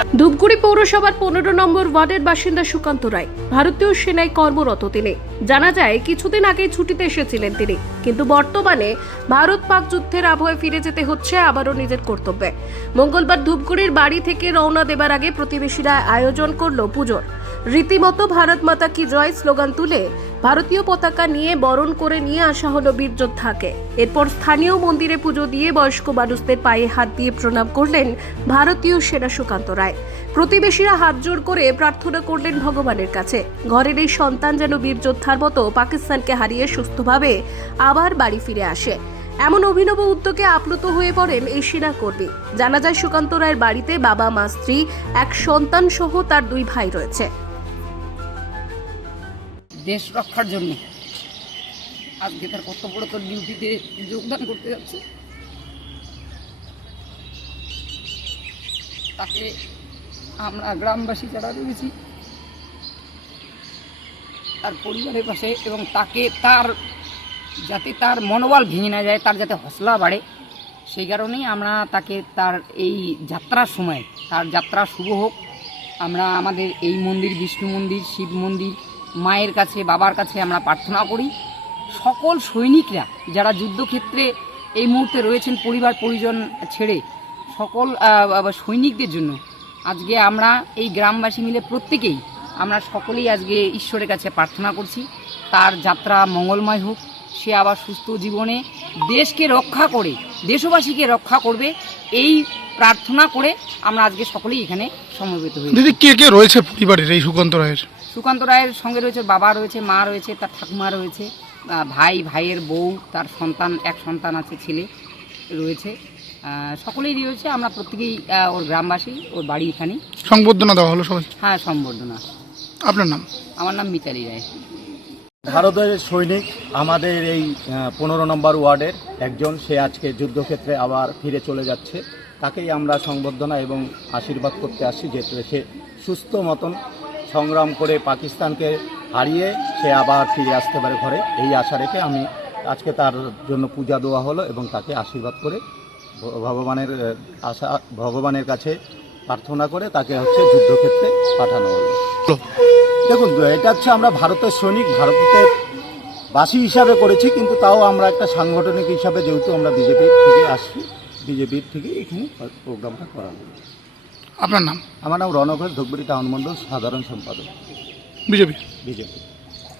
ধূপগুড়ি পৌরসভার পনেরো নম্বর ওয়ার্ডের বাসিন্দা সুকান্ত রায় ভারতীয় সেনায় কর্মরত তিনি। জানা যায়, কিছুদিন আগে ছুটিতে এসেছিলেন তিনি। কিন্তু বর্তমানে ভারত পাক যুদ্ধের আবহে ফিরে যেতে হচ্ছে আবারও নিজের কর্তব্যে। মঙ্গলবার ধূপগুড়ির বাড়ি থেকে রওনা দেবার আগে প্রতিবেশীরা আয়োজন করল পুজোর। রীতিমতো ভারত মাতা কি জয় স্লোগান তুলে ভারতীয় পতাকা নিয়ে বরণ করে নিয়ে আসা হলো বীর যোদ্ধাকে। এরপর স্থানীয় মন্দিরে পুজো দিয়ে বয়স্ক মানুষদের পায়ে হাত দিয়ে প্রণাম করলেন ভারতীয় সেনা সুকান্ত রায়। প্রতিবেশীরা হাত জোড় করে প্রার্থনা করলেন ভগবানের কাছে। ঘরের এই সন্তান যেন বীরযোদ্ধার মতো পাকিস্তানকে হারিয়ে সুস্থভাবে আবার বাড়ি ফিরে আসে। এমন অভিনব উদ্যোগে আপ্লুত হয়ে পড়েন এই সেনা কর্মী। জানা যায়, সুকান্ত রায়ের বাড়িতে বাবা, মা, স্ত্রী, এক সন্তান সহ তার দুই ভাই রয়েছে। দেশ রক্ষার জন্য। আজকে তার কর্তব্যরত ডিউটিতে যোগদান করতে যাচ্ছে। তাকে আমরা গ্রামবাসী যারা রয়েছি, তার পরিবারের পাশে এবং তাকে তার যাতে তার মনোবল ভেঙে না যায়, তার যাতে হসলা বাড়ে, সেই কারণেই আমরা তাকে তার এই যাত্রার সময়, তার যাত্রা শুভ হোক। আমরা আমাদের এই মন্দির, বিষ্ণু মন্দির, শিব মন্দির মায়ের কাছে, বাবার কাছে আমরা প্রার্থনা করি। সকল সৈনিকরা যারা যুদ্ধক্ষেত্রে এই মুহূর্তে রয়েছেন পরিবার, পরিজন ছেড়ে, সকল সৈনিকদের জন্য আজকে আমরা এই গ্রামবাসী মিলে প্রত্যেকেই আমরা সকলেই আজকে ঈশ্বরের কাছে প্রার্থনা করছি। তার যাত্রা মঙ্গলময় হোক। সে আবার সুস্থ জীবনে দেশকে রক্ষা করে, দেশবাসীকে রক্ষা করবে। এই প্রার্থনা করে আমরা আজকে সকলেই এখানে সমবেত হই। দিদি কে কে রয়েছে পরিবারের এই সুকান্ত রায়ের? সুকান্ত রায়ের সঙ্গে রয়েছে বাবা রয়েছে মা রয়েছে তার ঠাকুমা রয়েছে ভাই ভাইয়ের বউ তার সন্তান এক সন্তান আছে ছেলে রয়েছে। সকলেই রয়েছে আমরা প্রত্যেকেই ওর গ্রামবাসী ওর বাড়ি এখানেই। সংবর্ধনা দেওয়া হলো সবাই হ্যাঁ সম্বর্ধনা আপনার নাম? আমার নাম মিতালি রায়। ভারতের সৈনিক আমাদের এই পনেরো নম্বর ওয়ার্ডের একজন। সে আজকে যুদ্ধক্ষেত্রে আবার ফিরে চলে যাচ্ছে। তাকেই আমরা সংবর্ধনা এবং আশীর্বাদ করতে আসছি যে সে সুস্থ মতন সংগ্রাম করে পাকিস্তানকে হারিয়ে সে আবার ফিরে আসতে পারে ঘরে। এই আশা রেখে আমি আজকে তার জন্য পূজা দেওয়া হলো এবং তাকে আশীর্বাদ করে ভগবানের আশা, ভগবানের কাছে প্রার্থনা করে তাকে হচ্ছে যুদ্ধক্ষেত্রে পাঠানো হলো। দেখুন এটা হচ্ছে আমরা ভারতের সৈনিক ভারতের বাসী হিসাবে করেছি কিন্তু তাও আমরা একটা সাংগঠনিক হিসাবে যেহেতু আমরা বিজেপি থেকে আসছি বিজেপির থেকে এখানে প্রোগ্রামটা করা হলো আপনার নাম? আমার নাম রণঘোষ ধুপগুড়ি টাউন মন্ডল সাধারণ সম্পাদক। বিজেপি। বিজেপি।